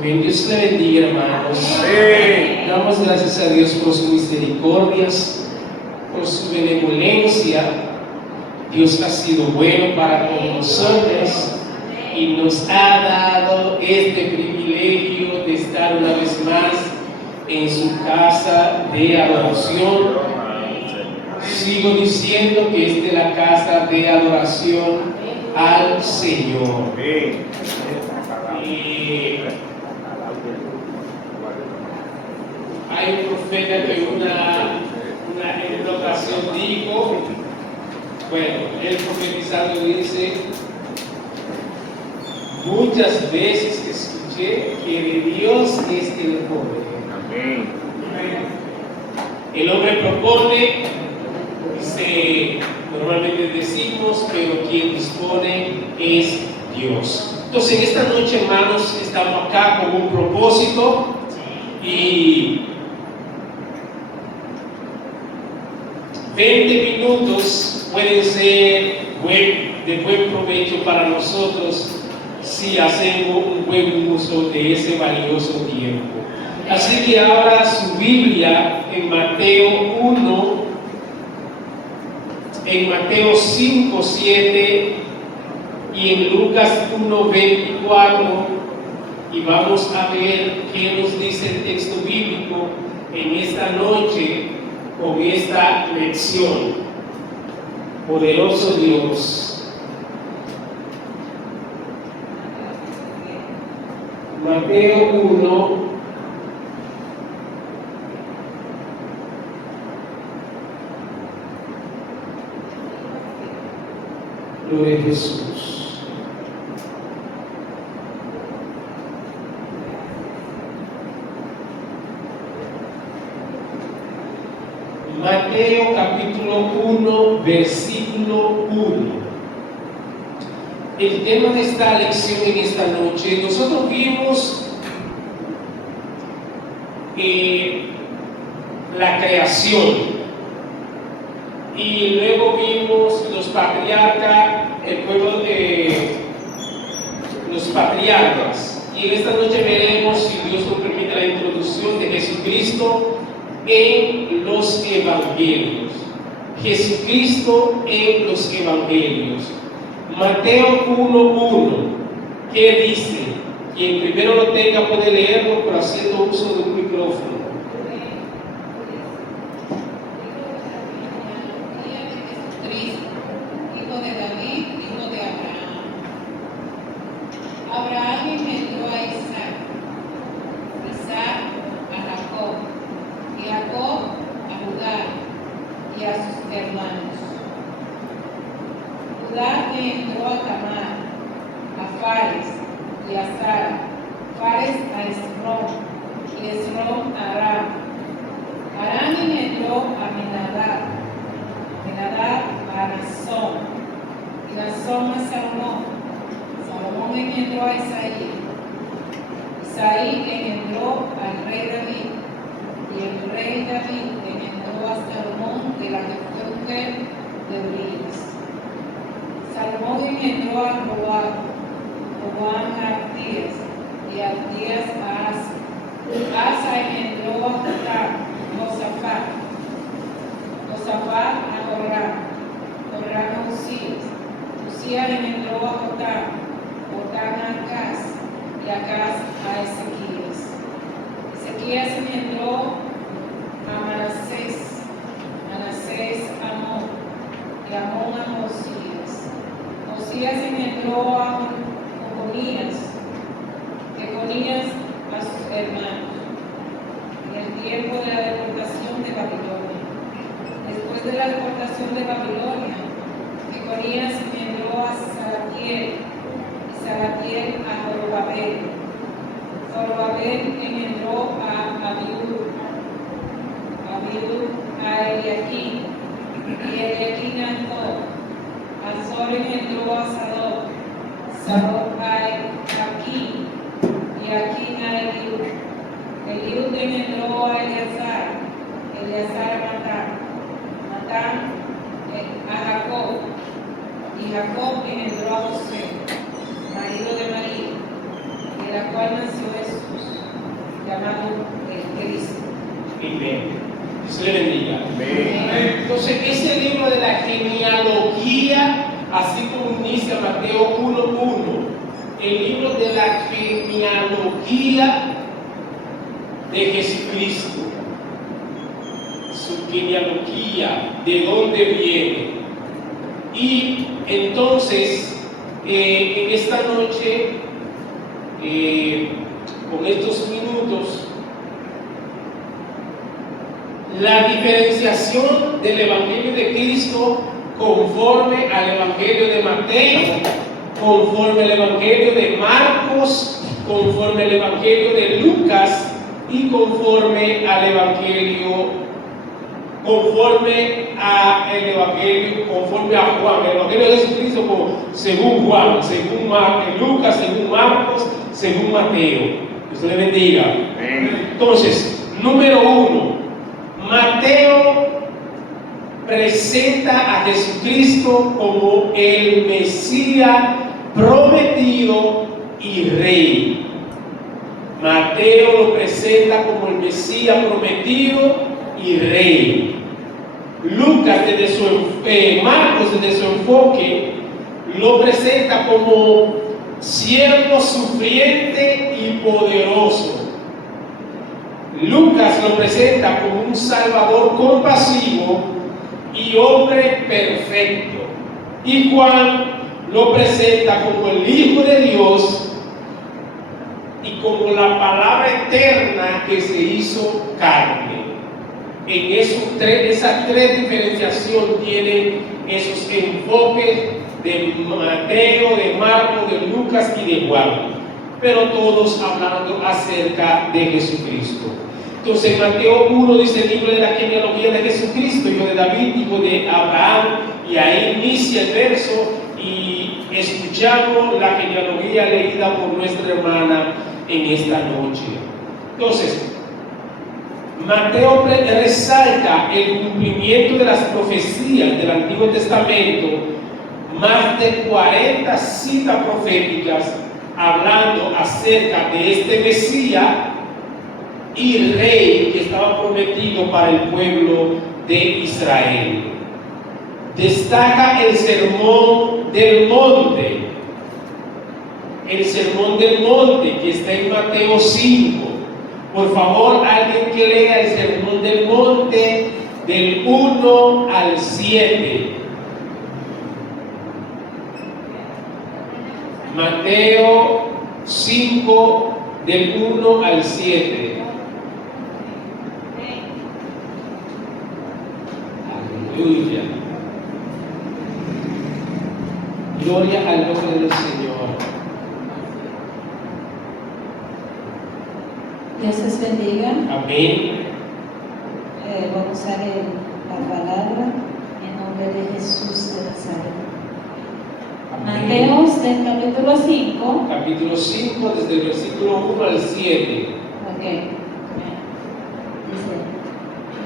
Amén. Dios le bendiga, hermanos. Amén. Damos gracias a Dios por sus misericordias, por su benevolencia. Dios ha sido bueno para con nosotros y nos ha dado este privilegio de estar una vez más en su casa de adoración. Sigo diciendo que esta es la casa de adoración al Señor. Y hay un profeta que en una ocasión dijo, bueno, él profetizando dice, muchas veces escuché que de Dios es el poder. El hombre propone, normalmente decimos, pero quien dispone es Dios. Entonces, en esta noche, hermanos, estamos acá con un propósito y 20 minutos pueden ser de buen provecho para nosotros si hacemos un buen uso de ese valioso tiempo. Así que abra su Biblia en Mateo 1, en Mateo 5, 7 y en Lucas 1, 24, y vamos a ver qué nos dice el texto bíblico en esta noche con esta lección. Poderoso Dios. Mateo 1, Gloria a Jesús. Mateo capítulo 1, versículo 1. El tema de esta lección en esta noche, nosotros vimos la creación. Y luego vimos los patriarcas, el pueblo de los patriarcas. Y en esta noche veremos, si Dios nos permite, la introducción de Jesucristo en los evangelios. Jesucristo en los evangelios. Mateo 1:1. ¿Qué dice? Quien primero lo tenga puede leerlo, pero haciendo uso de un micrófono. Jacob engendró a José, marido de María, de la cual nació Jesús. Amén. Dios le bendiga. Amén. Entonces, ese libro de la genealogía, así como inicia Mateo 1:1, el libro de la genealogía de Jesucristo, su genealogía, de dónde viene. Y entonces, en esta noche, con estos minutos, la diferenciación del Evangelio de Cristo conforme al Evangelio de Mateo, conforme al Evangelio de Marcos, conforme al Evangelio de Lucas y conforme al Evangelio, conforme a Juan, el Evangelio de Jesucristo según Juan, según Lucas, según Marcos, según Mateo. Dios le bendiga. Entonces, número 1, Mateo presenta a Jesucristo como el Mesías prometido y rey. Mateo lo presenta como el Mesías prometido y rey. Lucas, Marcos, desde su enfoque, lo presenta como siervo sufriente y poderoso. Lucas lo presenta como un Salvador compasivo y hombre perfecto. Y Juan lo presenta como el Hijo de Dios y como la palabra eterna que se hizo carne. En esas tres diferenciaciones tienen esos enfoques de Mateo, de Marcos, de Lucas y de Juan, pero todos hablando acerca de Jesucristo. Entonces, Mateo 1 dice el libro de la genealogía de Jesucristo, hijo de David, hijo de Abraham, y ahí inicia el verso y escuchamos la genealogía leída por nuestra hermana en esta noche. Entonces, Mateo resalta el cumplimiento de las profecías del Antiguo Testamento, más de 40 citas proféticas hablando acerca de este Mesías y rey que estaba prometido para el pueblo de Israel. Destaca el sermón del monte, que está en Mateo 5. Por favor, alguien que lea el sermón del monte del 1 al 7. Mateo 5 del 1 al 7. Aleluya. Gloria al nombre del Señor. Dios les bendiga. Amén. Vamos a leer la palabra en nombre de Jesús de Nazaret. Mateo del capítulo 5. Capítulo 5, desde el versículo 1 al 7. Ok. Dice: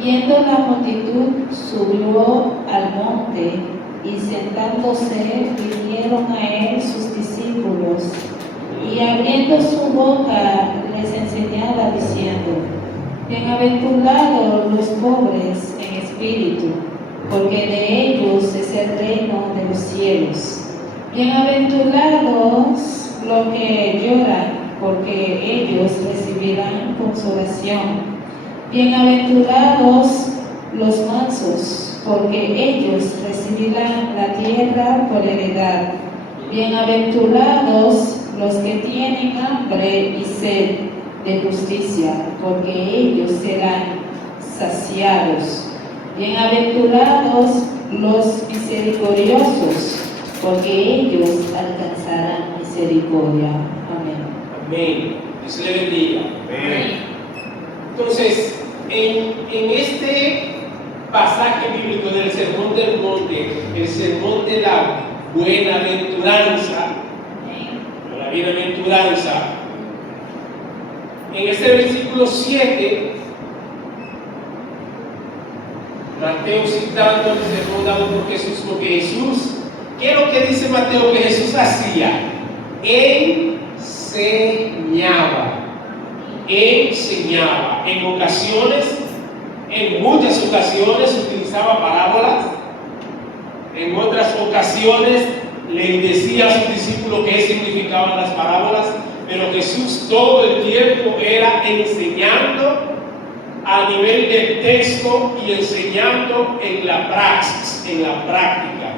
viendo la multitud, subió al monte, y sentándose, vinieron a él sus discípulos, y abriendo su boca les enseñaba diciendo: bienaventurados los pobres en espíritu, porque de ellos es el reino de los cielos. Bienaventurados los que lloran, porque ellos recibirán consolación. Bienaventurados los mansos, porque ellos recibirán la tierra por heredad. Bienaventurados los que tienen hambre y sed de justicia, porque ellos serán saciados. Bienaventurados los misericordiosos, porque ellos alcanzarán misericordia. Amén. Amén. Dios le bendiga. Amén. Entonces, en este pasaje bíblico del Sermón del Monte, el sermón de la bienaventuranza, en este versículo 7, Mateo citando el sermón dado por Jesús, porque Jesús, ¿qué es lo que dice Mateo que Jesús hacía? Enseñaba. En ocasiones En muchas ocasiones utilizaba parábolas, en otras ocasiones le decía a sus discípulos qué significaban las parábolas, pero Jesús todo el tiempo era enseñando a nivel del texto y enseñando en la praxis, en la práctica,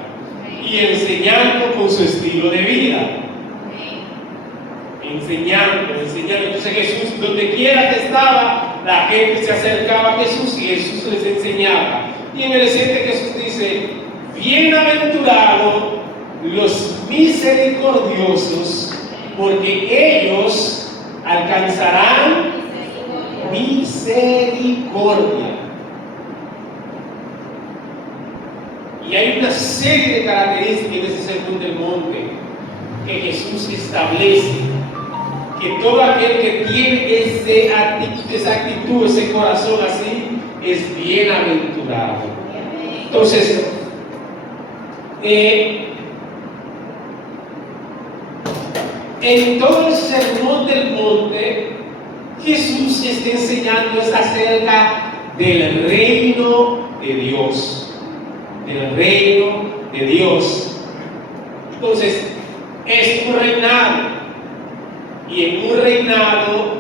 y enseñando con su estilo de vida. Enseñando. Entonces Jesús, donde quiera que estaba, la gente se acercaba a Jesús y Jesús les enseñaba. Y en el 7 Jesús dice: bienaventurados los misericordiosos, porque ellos alcanzarán misericordia. Y hay una serie de características en ese sermón del monte que Jesús establece, que todo aquel que tiene esa actitud, ese corazón así, es bienaventurado. Entonces, en todo el sermón del monte, Jesús está enseñando acerca del reino de Dios. Del reino de Dios. Entonces, es un reinado. Y en un reinado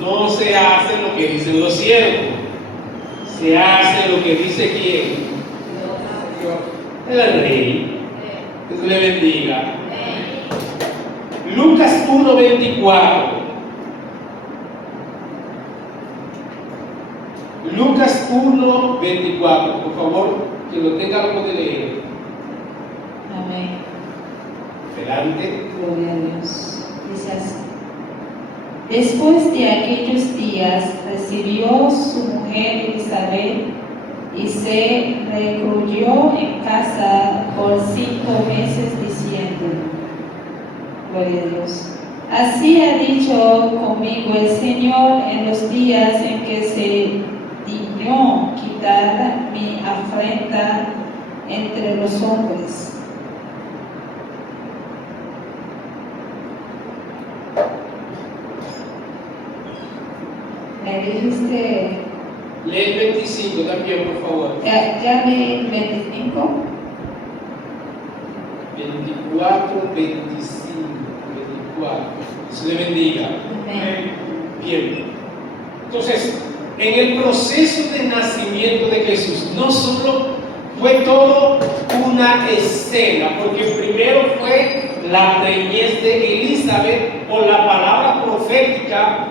no se hace lo que dicen los siervos. Se hace lo que dice quién. El rey. Dios le bendiga. Lucas 1:24. Lucas 1:24, por favor, quien lo tenga lo puede leer. Amén. Adelante. Gloria a Dios. Dice así: después de aquellos días recibió su mujer Elizabeth y se recluyó en casa por 5 meses diciendo: gloria a Dios. Así ha dicho conmigo el Señor en los días en que se dignó quitar mi afrenta entre los hombres. Me dijiste. Lee el 25 también, por favor. Ya leí 25. 24, 25, 24. Dios le bendiga. Amén. Bien. Entonces, en el proceso de nacimiento de Jesús, no solo fue todo una escena, porque primero fue la preñez de Elizabeth o la palabra profética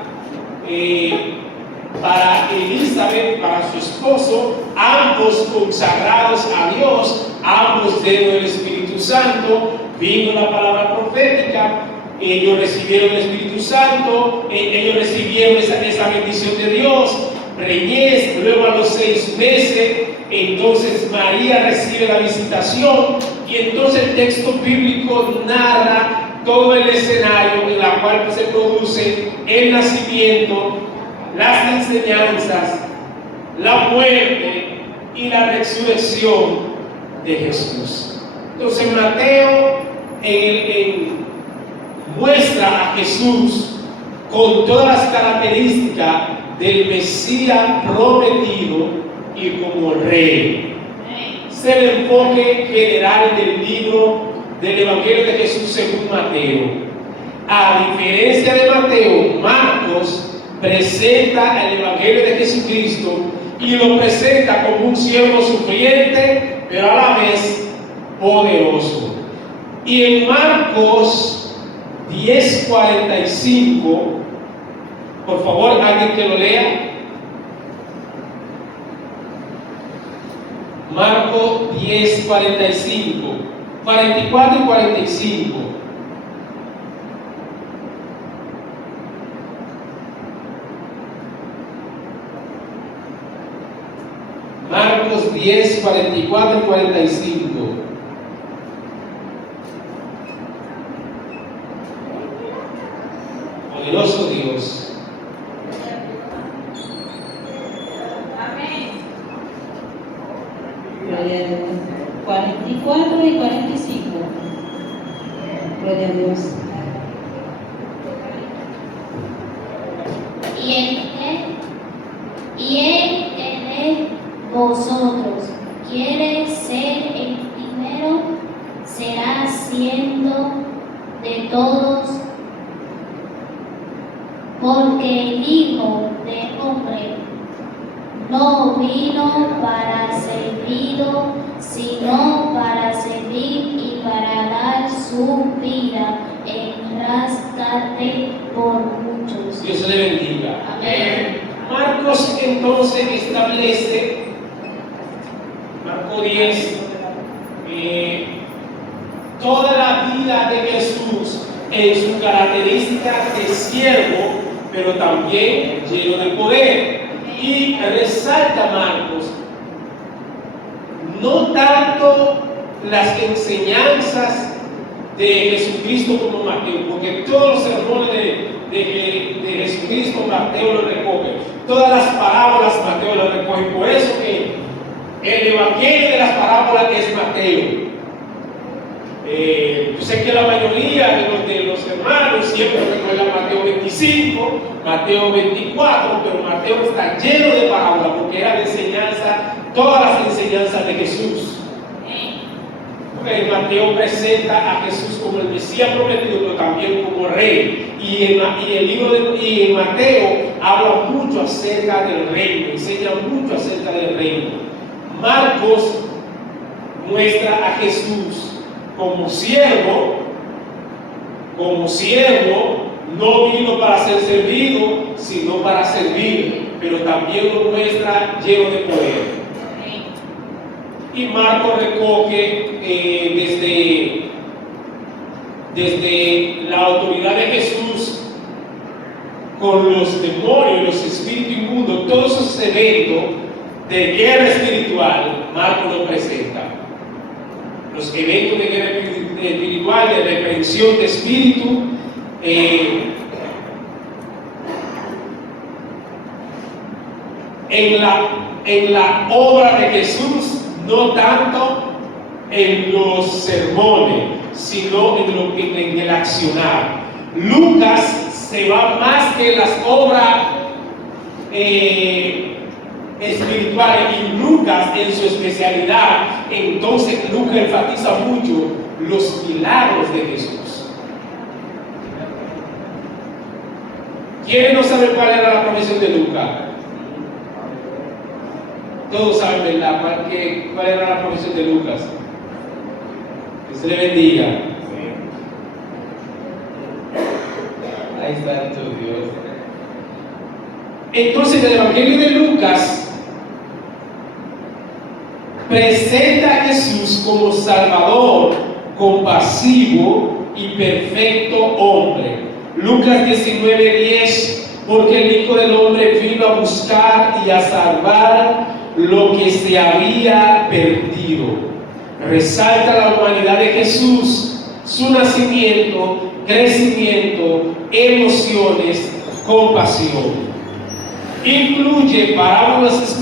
para Elizabeth, para su esposo, ambos consagrados a Dios, ambos llenos del Espíritu Santo. Vino la palabra profética, ellos recibieron el Espíritu Santo, ellos recibieron esa bendición de Dios, preñez. Luego a los 6 meses, entonces María recibe la visitación, y entonces el texto bíblico narra todo el escenario en el cual se produce el nacimiento, las enseñanzas, la muerte y la resurrección de Jesús. Entonces Mateo muestra a Jesús con todas las características del Mesías prometido y como rey. Es el enfoque general del libro del Evangelio de Jesús según Mateo. A diferencia de Mateo, Marcos presenta el Evangelio de Jesucristo y lo presenta como un siervo sufriente, pero a la vez poderoso. Y en Marcos 10:45, por favor, alguien que lo lea. Marcos 10:45, 44 y 45. Marcos 10, 44 y 45. Poderoso Dios. Amén. Gloria a Dios. 44 y 45. Gloria a Dios. Y él todos, porque el Hijo del Hombre no vino para servirlo, sino para servir y para dar su vida en rescate por muchos. Dios le bendiga. Amén. Marcos entonces establece, Marcos 10, toda la vida de Jesús en su característica de siervo, pero también lleno de poder. Y resalta Marcos no tanto las enseñanzas de Jesucristo como Mateo, porque todos los sermones de Jesucristo Mateo lo recoge, todas las parábolas Mateo lo recoge. Por eso que el evangelio de las parábolas es Mateo. Yo sé que la mayoría de los hermanos siempre recuerdan Mateo 25, Mateo 24, pero Mateo está lleno de parábolas porque era de enseñanza, todas las enseñanzas de Jesús. Mateo presenta a Jesús como el Mesías prometido, pero también como rey. Y en Mateo habla mucho acerca del reino, enseña mucho acerca del reino. Marcos muestra a Jesús como siervo, no vino para ser servido, sino para servir, pero también lo muestra lleno de poder. Y Marcos recoge desde la autoridad de Jesús con los demonios, los espíritus inmundos, todos esos eventos de guerra espiritual, Marcos lo presenta. Los eventos de guerra espiritual, de reprensión de espíritu, en la obra de Jesús, no tanto en los sermones, sino en el accionar. Lucas se va más que en las obras espirituales, y Lucas en su especialidad, entonces Lucas enfatiza mucho los milagros de Jesús. ¿Quiénes no saben cuál era la profesión de Lucas? Todos saben, ¿verdad? ¿Cuál era la profesión de Lucas? Que se le bendiga. Ahí está tu Dios. Entonces el Evangelio de Lucas presenta a Jesús como Salvador, compasivo y perfecto hombre. Lucas 19:10, porque el Hijo del Hombre vino a buscar y a salvar lo que se había perdido. Resalta la humanidad de Jesús, su nacimiento, crecimiento, emociones, compasión. Incluye parábolas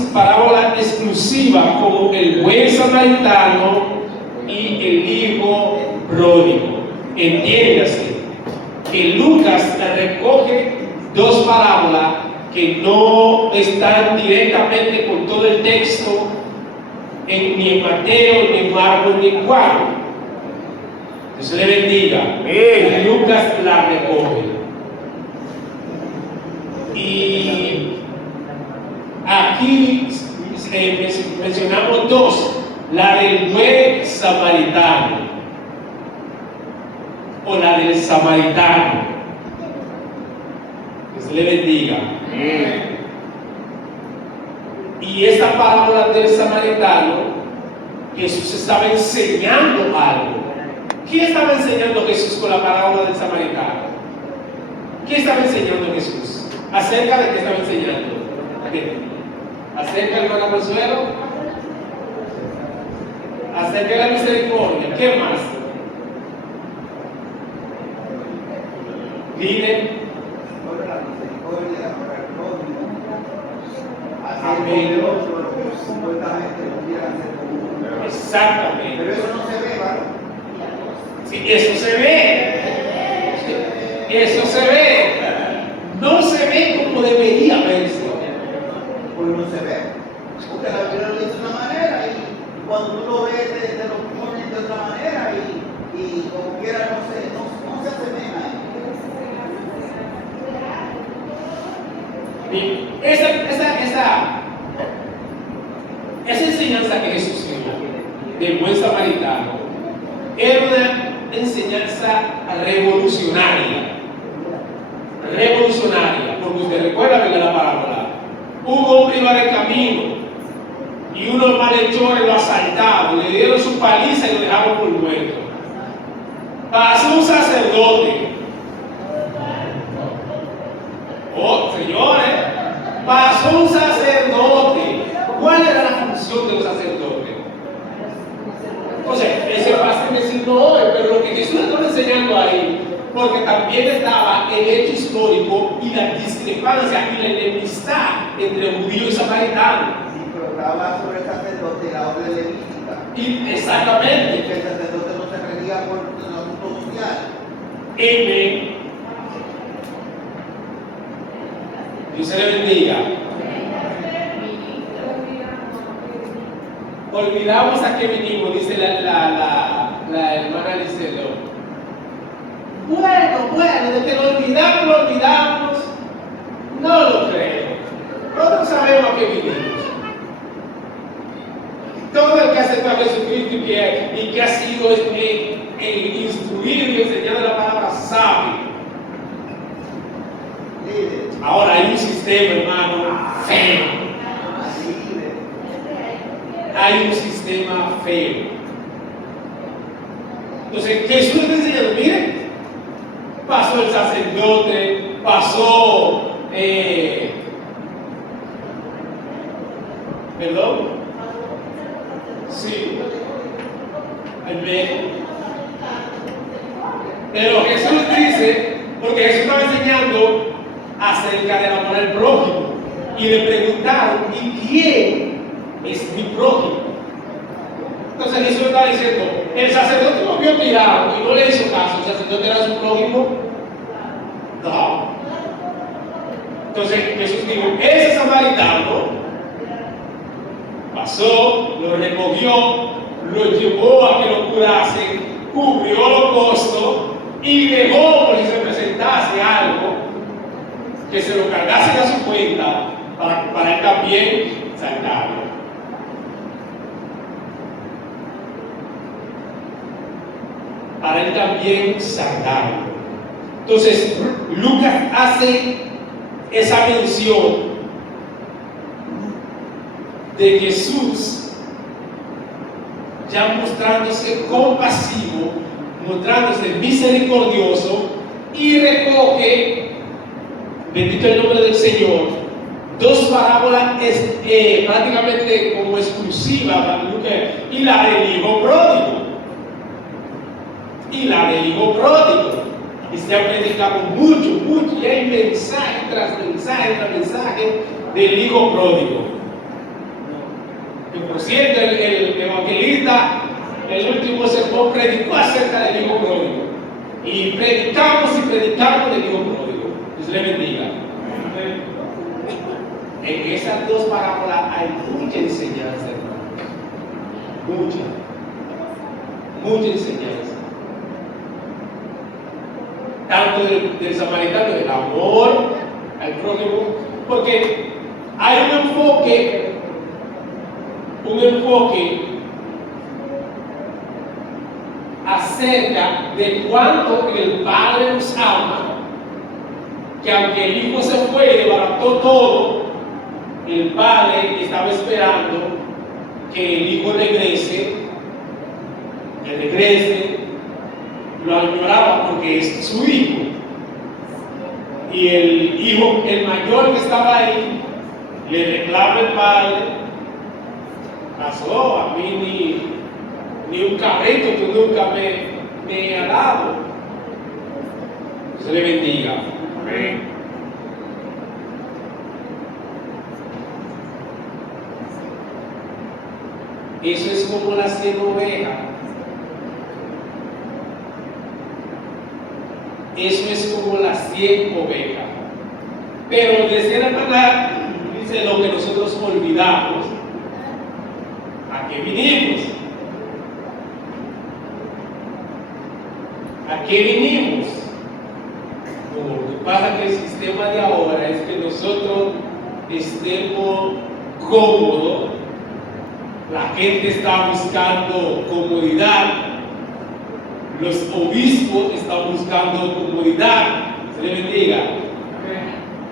exclusivas como el buen samaritano y el hijo pródigo. Entiéndase que Lucas recoge dos parábolas que no están directamente con todo el texto ni en Mateo, ni en Marcos, ni en Juan. Dios le bendiga. Lucas la recoge. Y aquí mencionamos dos: la del buen samaritano o la del samaritano. Dios le bendiga. Y esta parábola del samaritano, Jesús estaba enseñando algo. ¿Qué estaba enseñando Jesús con la parábola del samaritano? ¿Qué estaba enseñando Jesús? ¿Acerca de qué estaba enseñando? ¿Acerca del buen consuelo? ¿Acerca de la misericordia? ¿Qué más? Miren. Amén. Exactamente. Pero eso no se ve, ¿vale? Sí, eso se ve. Eso se ve. No se ve como debería verse. Pues no se ve. Porque la Biblia lo dice de una manera y cuando tú lo ves te lo ponen de otra manera y como quiera no se hace semena. Bien, esa enseñanza que Jesús dio del buen samaritano era una enseñanza revolucionaria, porque usted recuerda que en la parábola un hombre iba de camino y unos malhechores lo asaltaron, le dieron su paliza y lo dejaron por muerto. Pasó un sacerdote. Oh, señores, pasó un sacerdote. ¿Cuál era la función de los sacerdotes? O sea, es fácil decirlo hoy, pero lo que Jesús está enseñando ahí, porque también estaba el hecho histórico y la discrepancia y la enemistad entre judío y samaritano. Sí, pero estaba sobre el sacerdote, la orden levítica. Y exactamente. Que el sacerdote no se regía por el asunto social. Amén. Dios se le bendiga. Olvidamos a qué vinimos, dice la hermana Licelo. Bueno, de que lo olvidamos, no lo creo. Nosotros sabemos a qué vinimos. Todo el que acepta a Jesucristo y que ha sido instruido y enseñado la palabra sabe. Ahora hay un sistema, hermano, feo. Hay un sistema feo. Entonces, Jesús está enseñando, miren, pasó el sacerdote, pasó, ¿perdón? Sí. Amén. Pero Jesús dice, porque Jesús estaba enseñando acerca del amor al prójimo, y le preguntaron, ¿y quién es mi prójimo? Entonces Jesús estaba diciendo, el sacerdote lo vio tirado y no le hizo caso, el sacerdote era su prójimo. No. Entonces Jesús dijo, ese samaritano pasó, lo recogió, lo llevó a que lo curase, cubrió los costos y dejó por si se presentase algo que se lo cargase a su cuenta para él también saltarlo. Para él también saltarlo. Entonces, Lucas hace esa mención de Jesús ya mostrándose compasivo, mostrándose misericordioso, y recoge, bendito el nombre del Señor, dos parábolas prácticamente como exclusivas para Lucas, y la del hijo pródigo. Y se ha predicado mucho, y hay mensaje tras mensaje del hijo pródigo. Que por cierto, el evangelista, el último sermón, predicó acerca del hijo pródigo. Y predicamos del hijo pródigo. Dios le bendiga. En esas dos parábolas hay mucha enseñanza, hermano. Mucha enseñanza. Tanto del samaritano, del amor al prójimo, porque hay un enfoque acerca de cuánto el Padre nos ama, que aunque el Hijo se fue y desbarató todo, el Padre estaba esperando que el Hijo regrese, lo añoraba porque es su hijo. Y el hijo, el mayor que estaba ahí, le reclama al padre: pasó, a mí ni un cabrito tú nunca me has dado. Dios le bendiga. Amén. Eso es como la 100 ovejas. Eso es como las 100 ovejas. Pero de cierta manera, dice lo que nosotros olvidamos. ¿A qué vinimos? ¿A qué vinimos? pasa que el sistema de ahora es que nosotros estemos cómodos, la gente está buscando comodidad, los obispos están buscando comodidad. Se le bendiga.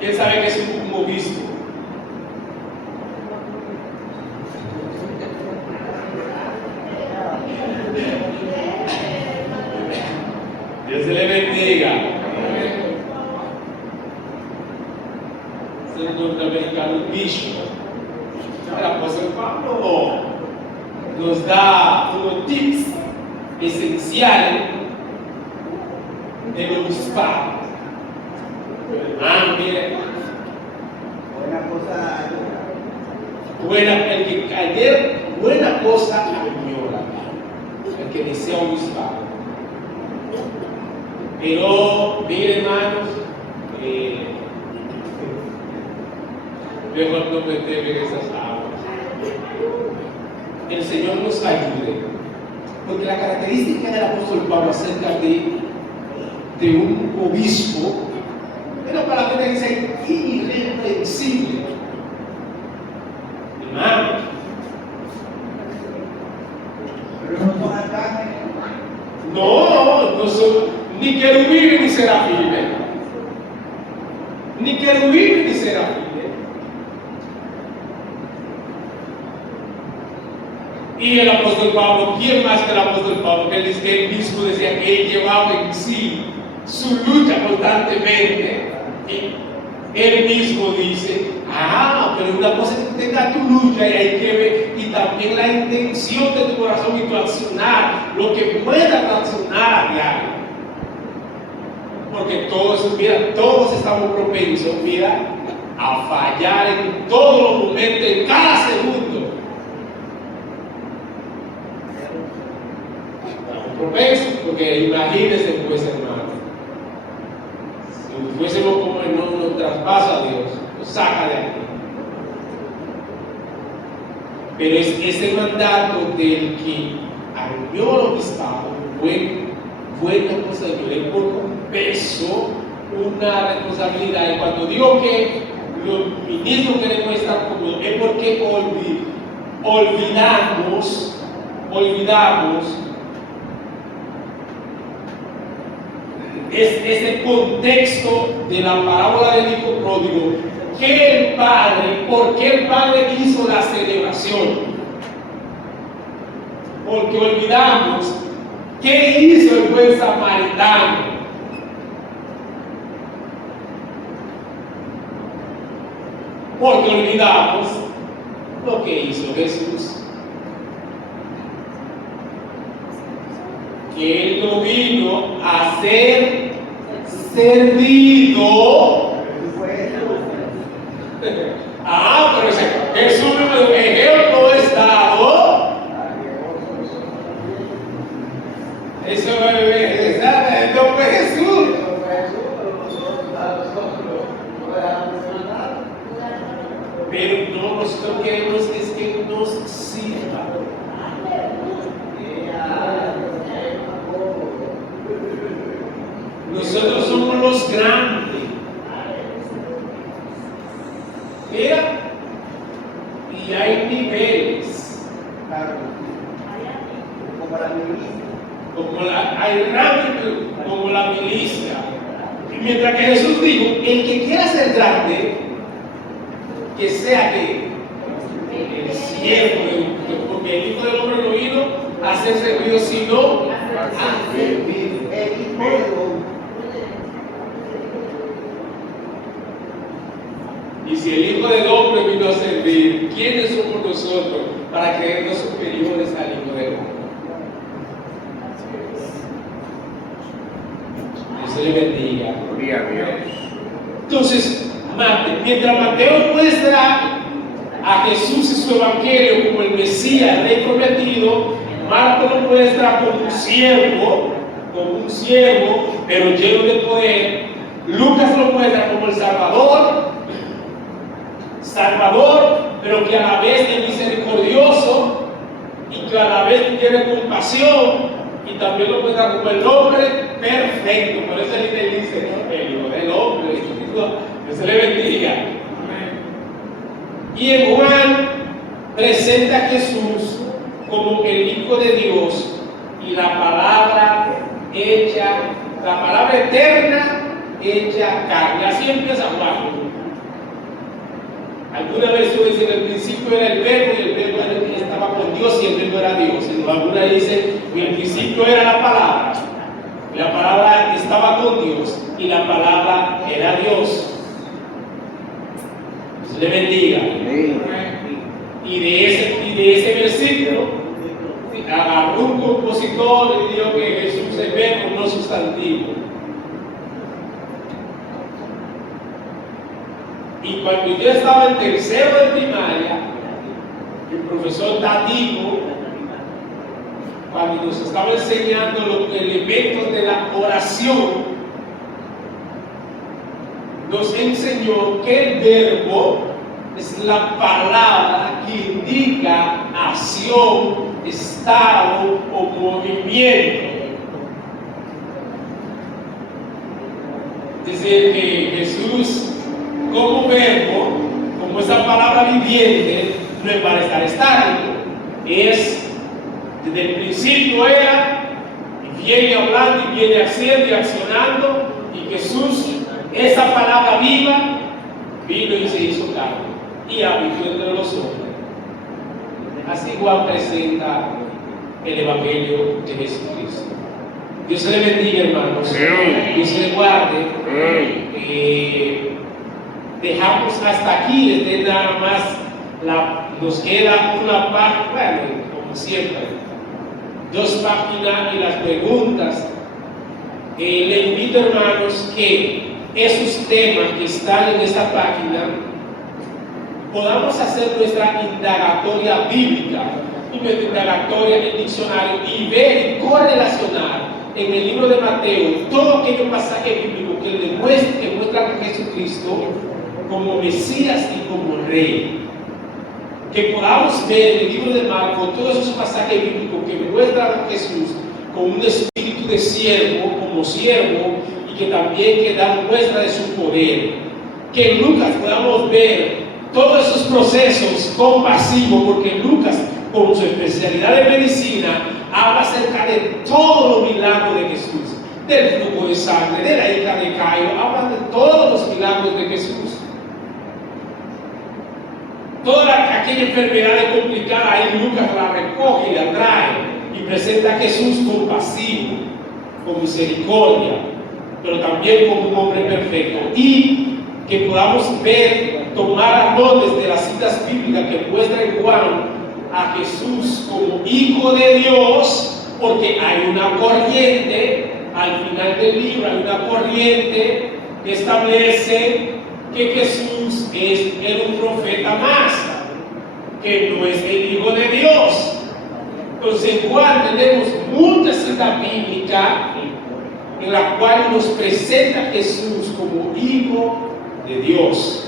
¿Quién sabe qué es un obispo? Dios se le bendiga. Es el norteamericano bishop. El apóstol Pablo nos da unos tips esenciales del obispado. Mire, buena cosa añora el que desea obispado. Pero, miren, hermanos, mejor no meterme en esas aguas. El Señor nos ayude, porque la característica del apóstol Pablo acerca de un obispo era para que dice irreprensible. Hermano, Pero no son ataques. no son ni querubines ni serafines, ni querubines ni serafines. Y el apóstol Pablo, ¿quién más que el apóstol Pablo? Que él mismo decía que él llevaba en sí su lucha constantemente. Y él mismo dice, pero una cosa es que tenga tu lucha y hay que ver, y también la intención de tu corazón y tu accionar, lo que pueda accionar a diario. Porque todos estamos propensos, a fallar en todos los momentos, en cada segundo. Estamos propensos, porque imagínense, pues, hermano, si fuésemos como nos traspasa a Dios, nos saca de aquí. Pero es ese mandato del que añora el obispado, buena cosa, yo le pongo un peso, una responsabilidad. Y cuando digo que los ministros queremos estar cómodos, es porque olvidamos ese contexto de la parábola del hijo pródigo, que el padre, ¿por qué el padre hizo la celebración? Porque olvidamos qué hizo el buen samaritano. Porque olvidamos lo que hizo Jesús. Que Él no vino a ser servido. Pero Jesús me ejemplo estado. Eso no fue Jesús. Pero no, nosotros queremos es que nos sirva. Nosotros somos los grandes. Mira, y hay niveles. Como la milicia. Y mientras que Jesús dijo, el que quiera ser grande, que sea que el siervo, porque el Hijo del Hombre no vino a ser servido, sino a servir. Y si el Hijo del Hombre vino a servir, ¿quiénes somos nosotros para creernos superiores al Hijo del Hombre? Dios le bendiga. Gloria a Dios. Entonces, mientras Mateo muestra a Jesús y su evangelio como el Mesías, el Rey prometido, Marcos lo muestra como un siervo, pero lleno de poder. Lucas lo muestra como el Salvador, pero que a la vez es misericordioso y que a la vez tiene compasión, y también lo muestra como el hombre perfecto. Por eso él dice, el Hijo del Hombre Dios se le bendiga. Y en Juan presenta a Jesús como el Hijo de Dios y la palabra eterna hecha carne. Así empieza Juan. Alguna vez yo dice, en el principio era el verbo y el verbo estaba con Dios y el verbo era Dios. Y alguna dice, en el principio era la palabra. Y la palabra estaba con Dios y la palabra era Dios. Dios le bendiga. Y de ese versículo agarró un compositor y dijo que Jesús es verbo, no sustantivo. Y cuando yo estaba en tercero de primaria, el profesor Tatico, cuando nos estaba enseñando los elementos de la oración, nos enseñó que el verbo es la palabra que indica acción, estado o movimiento. Es decir, que Jesús, como verbo, como esa palabra viviente, no es para estar estático, es desde el principio era, y viene hablando y viene haciendo y accionando, y Jesús, esa palabra viva, vino y se hizo carne y habitó entre los hombres. Así Juan presenta el Evangelio de Jesucristo. Dios se le bendiga, hermanos. Dios se le guarde. Dejamos hasta aquí, desde nada más nos queda una página, bueno, como siempre, 2 páginas y las preguntas. Le invito, hermanos, que esos temas que están en esta página podamos hacer nuestra indagatoria bíblica y nuestra indagatoria en el diccionario y ver y correlacionar en el libro de Mateo todo aquello pasaje bíblico que muestra a Jesucristo como Mesías y como Rey. Que podamos ver en el libro de Marcos todos esos pasajes bíblicos que muestran a Jesús con un espíritu de siervo, como siervo, y que también que dan muestra de su poder. Que en Lucas podamos ver todos esos procesos compasivos, porque Lucas, con su especialidad de medicina, habla acerca de todos los milagros de Jesús, del flujo de sangre, de la hija de Caio, habla de todos los milagros de Jesús. Toda aquella enfermedad complicada, ahí Lucas la recoge y la trae y presenta a Jesús compasivo, con misericordia, pero también como un hombre perfecto. Y que podamos ver, tomar notas de las citas bíblicas que muestra en Juan a Jesús como Hijo de Dios, porque hay una corriente, al final del libro hay una corriente que establece que Jesús es un profeta más, que no es el Hijo de Dios. Entonces en Juan tenemos muchas citas bíblicas en las cuales nos presenta a Jesús como Hijo de Dios.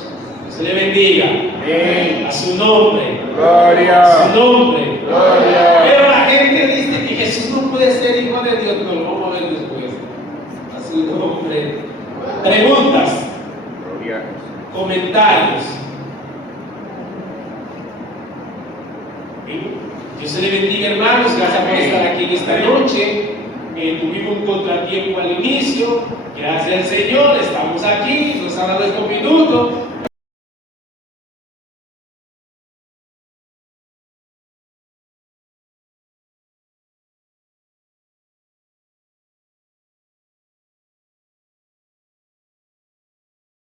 Que se le bendiga. Amén. A su nombre. Gloria. A su nombre. Gloria. Pero la gente dice que Jesús no puede ser Hijo de Dios, pero lo vamos a ver después. A su nombre. Preguntas. Gloria. Comentarios. Dios se le bendiga, hermanos. Gracias por estar aquí en esta noche. Tuvimos un contratiempo al inicio. Gracias al Señor, estamos aquí. Nos ha dado estos minutos.